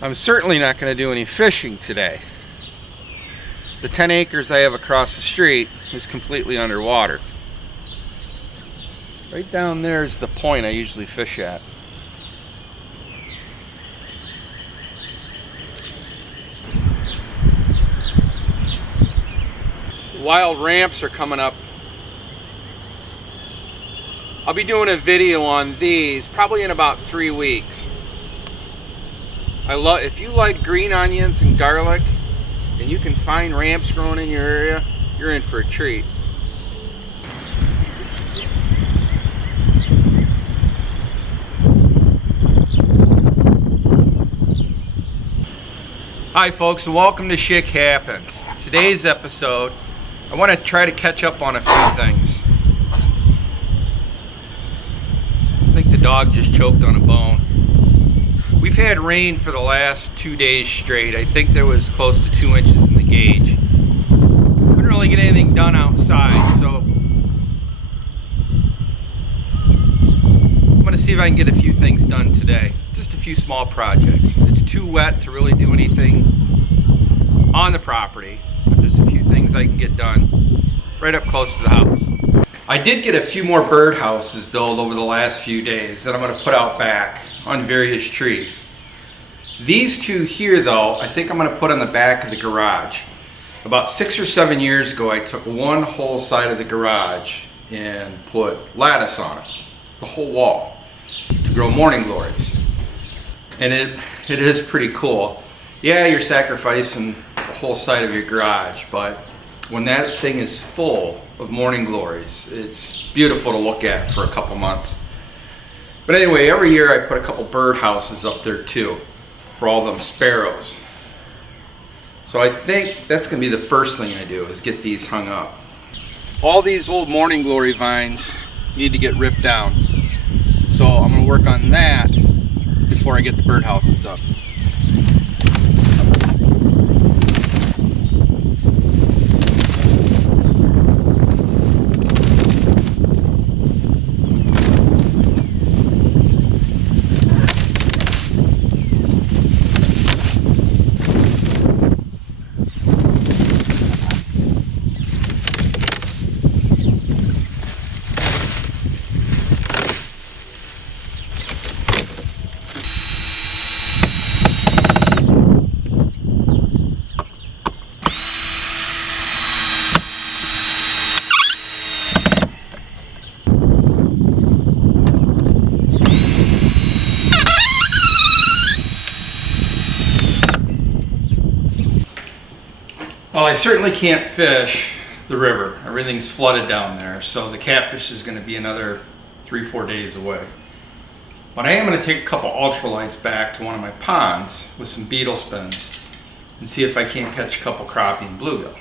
I'm certainly not going to do any fishing today. The 10 acres I have across the street is completely underwater. Right down there is the point I usually fish at. The wild ramps are coming up. I'll be doing a video on these probably in about 3 weeks. If you like green onions and garlic and you can find ramps growing in your area, you're in for a treat. Hi folks, and welcome to Schick Happens. Today's episode, I want to try to catch up on a few things. I think the dog just choked on a bone. We've had rain for the last 2 days straight. I think there was close to 2 inches in the gauge. Couldn't really get anything done outside, so I'm going to see if I can get a few things done today. Just a few small projects. It's too wet to really do anything on the property, but there's a few things I can get done right up close to the house. I did get a few more bird houses built over the last few days that I'm going to put out back on various trees. These two here though, I think I'm going to put on the back of the garage. About 6 or 7 years ago, I took one whole side of the garage and put lattice on it, the whole wall, to grow morning glories. And it is pretty cool. Yeah, you're sacrificing the whole side of your garage, but when that thing is full of morning glories, it's beautiful to look at for a couple months. But anyway, every year I put a couple bird houses up there too, for all them sparrows. So I think that's going to be the first thing I do, is get these hung up. All these old morning glory vines need to get ripped down. So I'm going to work on that before I get the bird houses up. Well, I certainly can't fish the river. Everything's flooded down there, so the catfish is going to be another 3-4 days away. But I am going to take a couple ultralights back to one of my ponds with some beetle spins and see if I can't catch a couple crappie and bluegill.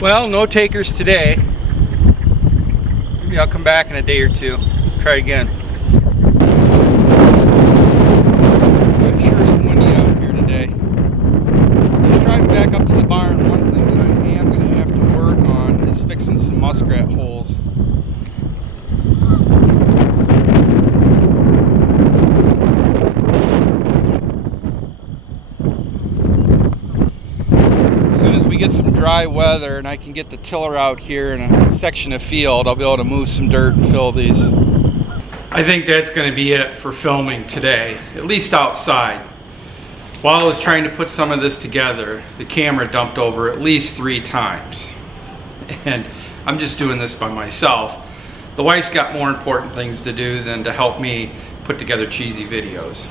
Well, no takers today. Maybe I'll come back in a day or two. Try again. It sure is windy out here today. Just driving back up to the barn, one thing that I am going to have to work on is fixing some muskrat holes. As soon as we get some dry weather and I can get the tiller out here in a section of field, I'll be able to move some dirt and fill these. I think that's going to be it for filming today, at least outside. While I was trying to put some of this together, the camera dumped over at least 3 times. And I'm just doing this by myself. The wife's got more important things to do than to help me put together cheesy videos.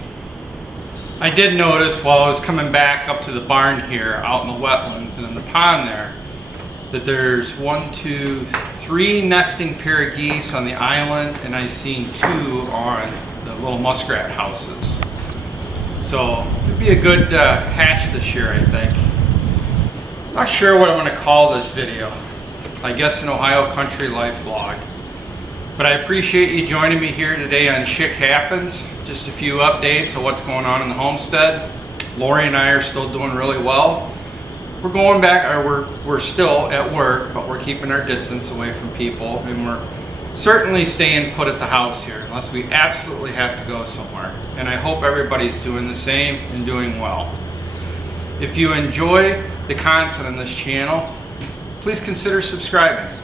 I did notice while I was coming back up to the barn here, out in the wetlands and in the pond there, that there's 1, 2, 3 nesting pair of geese on the island, and I've seen 2 on the little muskrat houses. So it'd be a good hatch this year, I think. Not sure what I'm going to call this video. I guess an Ohio country life vlog. But I appreciate you joining me here today on Schick Happens. Just a few updates of what's going on in the homestead. Lori and I are still doing really well. We're going back, or we're still at work, but we're keeping our distance away from people, and we're certainly staying put at the house here unless we absolutely have to go somewhere. And I hope everybody's doing the same and doing well. If you enjoy the content on this channel, please consider subscribing.